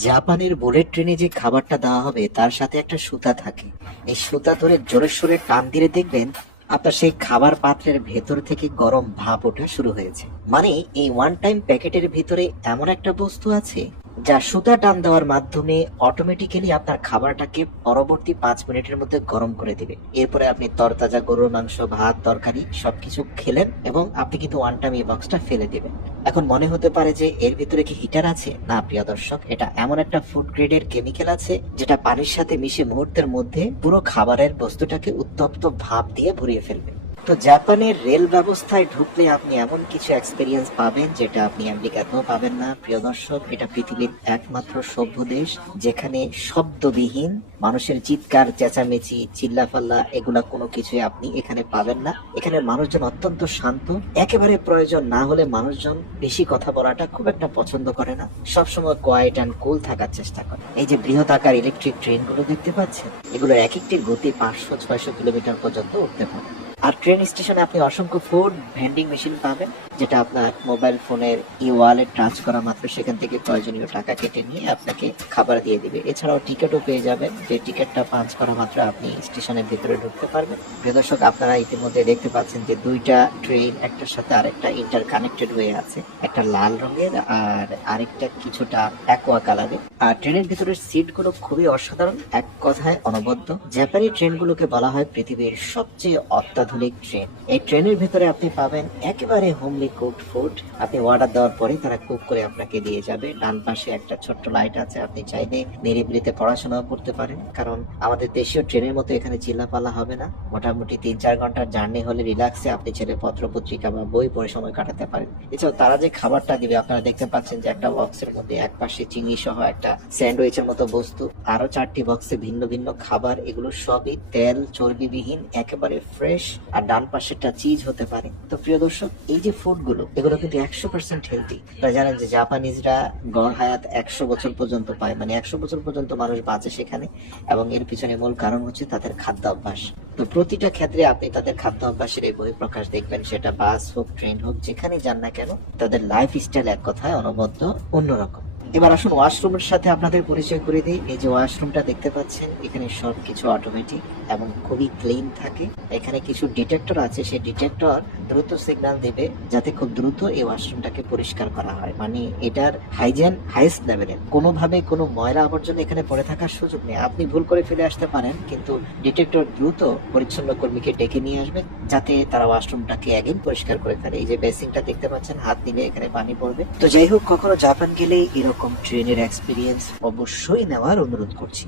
জাপানের বুলেট ট্রেনে যে খাবারটা দেওয়া হবে তার সাথে একটা সুতা থাকে। এই সুতা ধরে জোরে সোরে টান দিলে দেখবেন আপনার সেই খাবার পাত্রের ভেতর থেকে গরম ভাপ ওঠা শুরু হয়েছে। মানে এই ওয়ান টাইম প্যাকেটের ভিতরে এমন একটা বস্তু আছে যা সুতা টান দেওয়ার মাধ্যমে অটোমেটিক্যালি আপনার খাবারটাকে পরবর্তী 5 মিনিটের মধ্যে গরম করে দিবে। এরপরে আপনি তরতাজা গরুর মাংস, ভাত, তরকারি সবকিছু খেলেন এবং আপনি কিন্তু ওয়ান টাইম এই বক্সটা ফেলে দিবেন। এখন মনে হতে পারে যে এর ভিতরে কি হিটার আছে? না প্রিয় দর্শক, এটা এমন একটা ফুড গ্রেডের কেমিক্যাল আছে যেটা পানির সাথে মিশে মুহূর্তের মধ্যে পুরো খাবারের বস্তুটাকে উত্তপ্ত ভাপ দিয়ে ভরিয়ে ফেলবে। তো জাপানের রেল ব্যবস্থায় ঢুকলে আপনি এমন কিছু এক্সপেরিয়েন্স পাবেন যেটা আপনি আমেরিকাতেও পাবেন না প্রিয় দর্শক। এটা পৃথিবীর একমাত্র সভ্য দেশ যেখানে শব্দবিহীন মানুষের চিৎকার, চেঁচামেচি, চিল্লাফাল্লা এগুলা কোনো কিছুই আপনি এখানে পাবেন না। এখানে মানুষজন অত্যন্ত শান্ত, একেবারে প্রয়োজন না হলে মানুষজন বেশি কথা বলাটা খুব একটা পছন্দ করে না, সবসময় কোয়াইট অ্যান্ড কুল থাকার চেষ্টা করে। এই যে বৃহৎ আকার ইলেকট্রিক ট্রেনগুলো দেখতে পাচ্ছেন, এগুলোর এক একটি গতি 500-600 কিলোমিটার পর্যন্ত উঠতে পারে। আর ট্রেন স্টেশনে আপনি অসংখ্য ফুড ভেন্ডিং মেশিন পাবেন, যেটা আপনার মোবাইল ফোনের ই ওয়ালেট টাচ করা মাত্র সেখান থেকে প্রয়োজনীয় টাকা কেটে নিয়ে আপনাকে খাবার দিয়ে দিবে। এছাড়াও টিকিটও পেয়ে যাবেন, যে টিকিটটা পাঞ্চ করা মাত্র আপনি স্টেশনের ভিতরে ঢুকতে পারবেন। প্রিয় দর্শক, আপনারা ইতিমধ্যে দেখতে পাচ্ছেন যে দুইটা ট্রেন একটার সাথে আরেকটা ইন্টার কানেক্টেড হয়ে আছে, একটা লাল রঙের আর আরেকটা কিছুটা অ্যাকোয়া কালারের। আর ট্রেনের ভিতরের সিট গুলো খুবই অসাধারণ, এক কথায় অনবদ্য। জাপানি ট্রেনগুলোকে বলা হয় পৃথিবীর সবচেয়ে অত্যাধুনিক ট্রেন। এই ট্রেনের ভিতরে আপনি পাবেন একেবারে হোমলি কুকড ফুড। আপনি অর্ডার দেওয়ার পরে তারা কুক করে আপনাকে দিয়ে যাবে। ডান পাশে একটা ছোট্ট লাইট আছে, আপনি চাইলে নিরিবিলিতে পড়াশোনাও করতে পারেন, কারণ আমাদের দেশীয় ট্রেনের মতো এখানে চিল্লাপাল্লা হবে না। মোটামুটি 3-4 ঘন্টার জার্নি হলে রিল্যাক্সে আপনি ছেলে পত্র পত্রিকা বা বই পড়ে সময় কাটাতে পারেন। এছাড়াও তারা যে খাবারটা দিবে, আপনারা দেখতে পাচ্ছেন যে একটা বক্সের মধ্যে এক পাশে চিংড়ি সহ একটা স্যান্ডউইচের মতো বস্তু, আরো 4টি বক্সে ভিন্ন ভিন্ন খাবার। এগুলো সবই তেল চর্বিবিহীন, একেবারে ফ্রেশ। আর ডান পাশেরটা চিজ হতে পারে। তো প্রিয় দর্শক, এই যে ফুড গুলো, এগুলো কিন্তু 100% হেলদি। আপনারা জানেন যে জাপানিজরা গড় হায়াত 100 বছর পর্যন্ত পায়, মানে 100 বছর পর্যন্ত মানুষ বাঁচে সেখানে, এবং এর পিছনে মূল কারণ হচ্ছে তাদের খাদ্য অভ্যাস। তো প্রতিটা ক্ষেত্রে আপনি তাদের খাদ্য অভ্যাসের এই বহিঃপ্রকাশ দেখবেন, সেটা বাস হোক, ট্রেন হোক, যেখানে যান না কেন তাদের লাইফ স্টাইল এক কথায় অনবদ্য, অন্যরকম। এবার আসুন ওয়াশরুমের সাথে আপনাদের পরিচয় করে দিই। এই যে ওয়াশরুমটা দেখতে পাচ্ছেন, এখানে সবকিছু অটোমেটিক এবং খুবই ক্লিন থাকে। এখানে কিছু ডিটেক্টর আছে, সেই ডিটেক্টর দ্রুত সিগন্যাল দেবে যাতে খুব দ্রুত এই ওয়াশরুমটাকে পরিষ্কার করা হয়। মানে এটার হাইজেন হাইস্ট লেভেলের, কোনোভাবে কোনো ময়লা আবর্জনা এখানে পড়ে থাকার সুযোগ নেই। আপনি ভুল করে ফেলে আসতে পারেন, কিন্তু ডিটেক্টর দ্রুত পরিচ্ছন্ন কর্মীকে ডেকে নিয়ে আসবে যাতে তারা ওয়াশরুমটাকে অ্যাগেন পরিষ্কার করে ফেলে। এই যে বেসিনটা দেখতে পাচ্ছেন, হাত দিলে এখানে পানি পড়বে। তো যাই হোক, কখনো জাপান গেলে এরকম ট্রেনের এক্সপিরিয়েন্স অবশ্যই নেওয়ার অনুরোধ করছি।